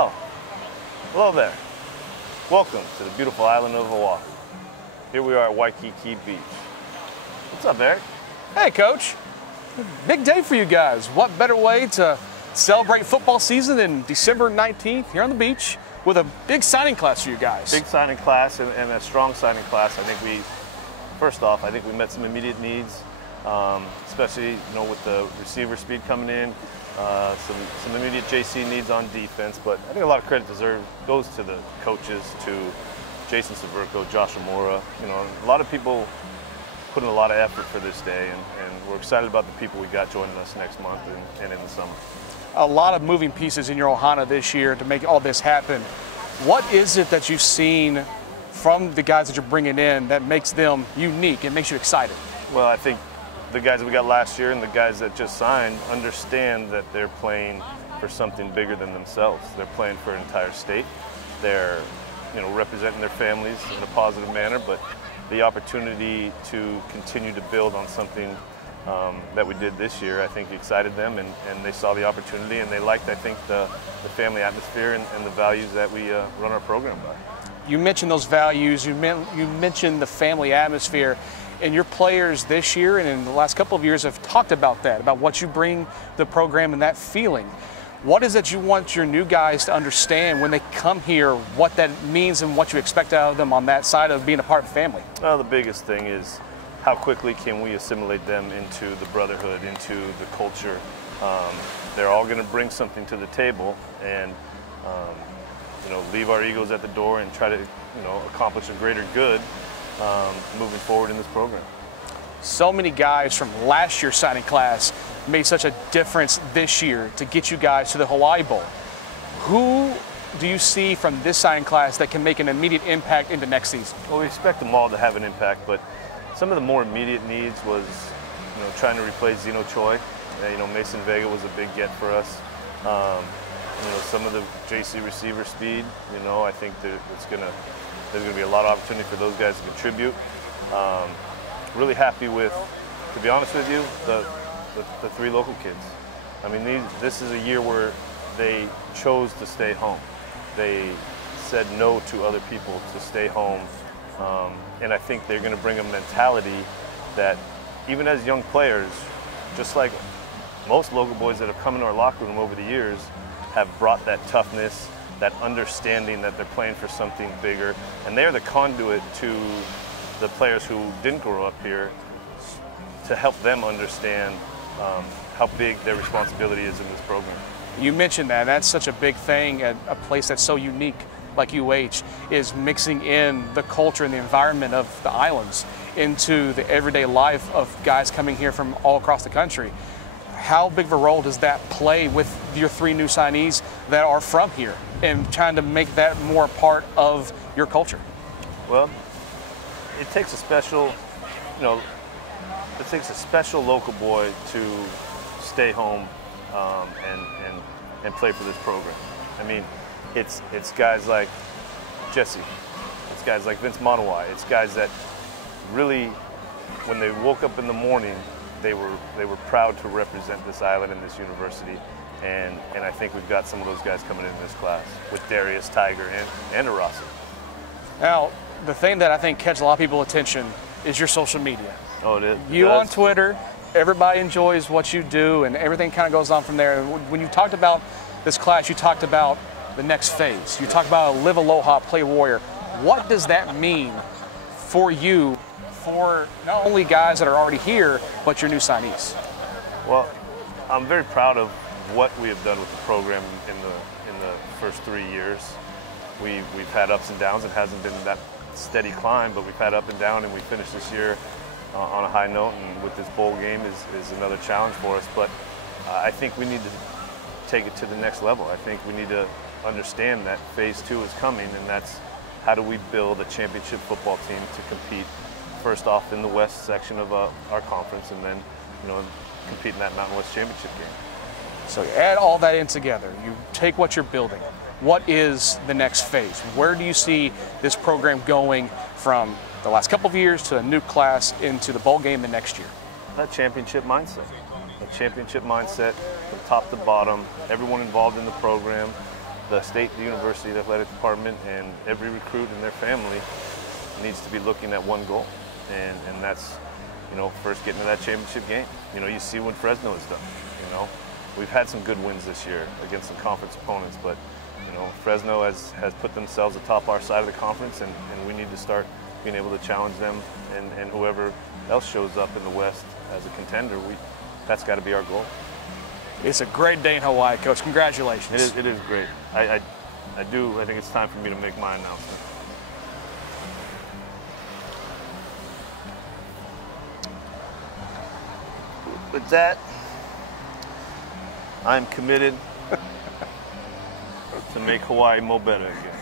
Oh, hello there. Welcome to the beautiful island of Hawaii. Here we are at Waikiki Beach. What's up, Eric? Hey, Coach. Big day for you guys. What better way to celebrate football season than December 19th here on the beach with a big signing class for you guys? Big signing class and a strong signing class. First off, I think we met some immediate needs, especially with the receiver speed coming in, some immediate JC needs on defense. But I think a lot of credit goes to the coaches, to Jason Severco, Josh Amora. A lot of people put in a lot of effort for this day, and we're excited about the people we got joining us next month and in the summer. A lot of moving pieces in your ohana this year to make all this happen. What is it that you've seen from the guys that you're bringing in that makes them unique and makes you excited? Well, I think the guys that we got last year and the guys that just signed understand that they're playing for something bigger than themselves. They're playing for an entire state. They're representing their families in a positive manner, but the opportunity to continue to build on something that we did this year, I think excited them, and they saw the opportunity, and they liked, I think, the family atmosphere and the values that we run our program by. You mentioned those values, you mentioned the family atmosphere, and your players this year and in the last couple of years have talked about that, about what you bring to the program and that feeling. What is it you want your new guys to understand when they come here, what that means and what you expect out of them on that side of being a part of the family? Well, the biggest thing is how quickly can we assimilate them into the brotherhood, into the culture. They're all going to bring something to the table, and leave our egos at the door and try to accomplish a greater good moving forward in this program. So many guys from last year's signing class made such a difference this year to get you guys to the Hawaii Bowl. Who do you see from this signing class that can make an immediate impact into next season? Well, we expect them all to have an impact, but some of the more immediate needs was trying to replace Zeno Choi. Mason Vega was a big get for us. Some of the JC receiver speed, I think that there's gonna be a lot of opportunity for those guys to contribute. Really happy with, to be honest with you, the three local kids. This is a year where they chose to stay home. They said no to other people to stay home, and I think they're gonna bring a mentality that even as young players, just like most local boys that have come into our locker room over the years, have brought that toughness, that understanding that they're playing for something bigger, and they're the conduit to the players who didn't grow up here to help them understand how big their responsibility is in this program. You mentioned that. That's such a big thing at a place that's so unique like UH, is mixing in the culture and the environment of the islands into the everyday life of guys coming here from all across the country. How big of a role does that play with your three new signees that are from here and trying to make that more a part of your culture? Well, it takes a special, local boy to stay home and play for this program. It's guys like Jesse, it's guys like Vince Monawai, it's guys that really, when they woke up in the morning, they were proud to represent this island and this university, and I think we've got some of those guys coming in this class with Darius, Tiger, and Arasi. Now, the thing that I think catches a lot of people's attention is your social media. Oh, it is. You on Twitter, everybody enjoys what you do, and everything kind of goes on from there. When you talked about this class, you talked about the next phase. You talked about live aloha, play warrior. What does that mean for you, for not only guys that are already here, but your new signees? Well, I'm very proud of what we have done with the program in the first 3 years. We've had ups and downs. It hasn't been that steady climb, but we've had up and down, and we finished this year on a high note, and with this bowl game is another challenge for us. But I think we need to take it to the next level. I think we need to understand that phase 2 is coming, and that's how do we build a championship football team to compete first off in the West section of our conference, and then compete in that Mountain West championship game. So you add all that in together. You take what you're building. What is the next phase? Where do you see this program going from the last couple of years to a new class into the bowl game the next year? That championship mindset. A championship mindset from top to bottom, everyone involved in the program, the state, the university, the athletic department, and every recruit and their family needs to be looking at one goal, and that's, you know, first getting to that championship game. You know, you see what Fresno has done. You know, we've had some good wins this year against some conference opponents, but you know, Fresno has put themselves atop our side of the conference, and we need to start being able to challenge them, and whoever else shows up in the West as a contender, that's got to be our goal. It's a great day in Hawaii, Coach. Congratulations. It is great. I think it's time for me to make my announcement. With that, I'm committed to make Hawaii mo better again.